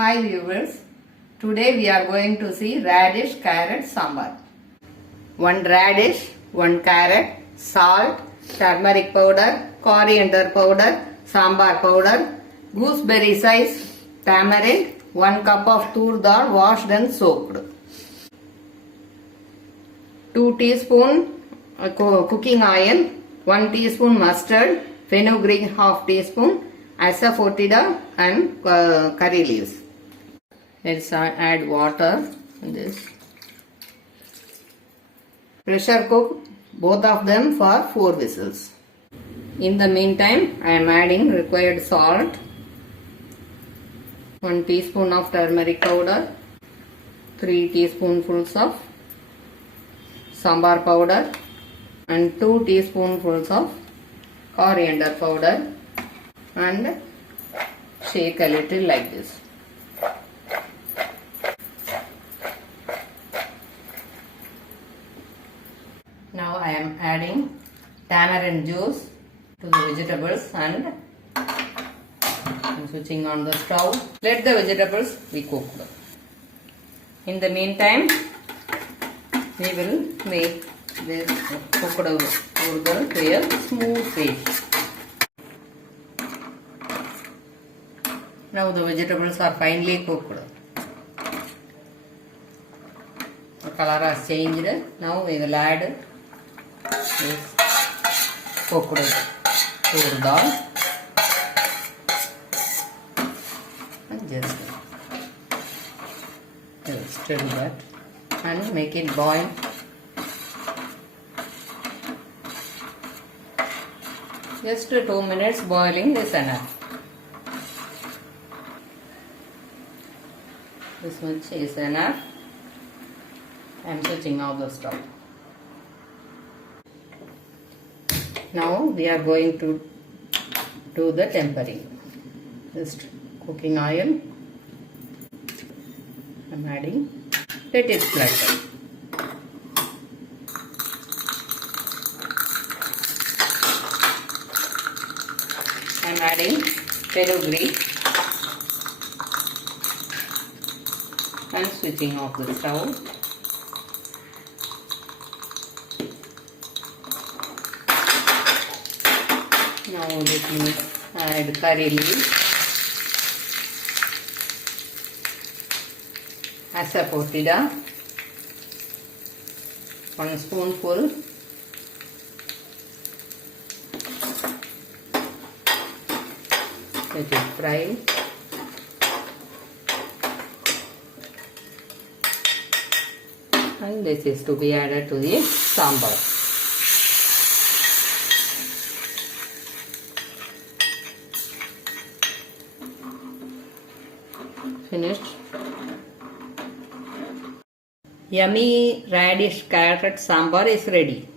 Hi viewers, today we are going to see radish carrot sambar. 1 radish, 1 carrot, salt, turmeric powder, coriander powder, sambar powder, gooseberry size tamarind, 1 cup of tur dal washed and soaked. 2 teaspoon cooking oil, 1 teaspoon mustard, fenugreek half teaspoon, asafoetida and curry leaves. Let's add water in this. Pressure cook both of them for 4 whistles. In the meantime, I am adding required salt, 1 teaspoon of turmeric powder, 3 teaspoonfuls of sambar powder and 2 teaspoonfuls of coriander powder, and shake a little like this. Now I am adding tamarind juice to the vegetables and I am switching on the stove. Let the vegetables be cooked. In the meantime, we will make this cooked urgal to a smooth paste. Now the vegetables are finely cooked. The color has changed. Now we will add this cooked tur dal and just stir that and make it boil. Just 2 minutes boiling is enough. This much is enough. I am switching off the stove. Now we are going to do the tempering. Just cooking oil. I am adding. Let it splatter. I am adding fenugreek and switching off the stove. Now let me add curry leaves, asafoetida, 1 spoonful, let it fry. And this is to be added to the sambar. Finished. Yummy radish carrot sambar is ready.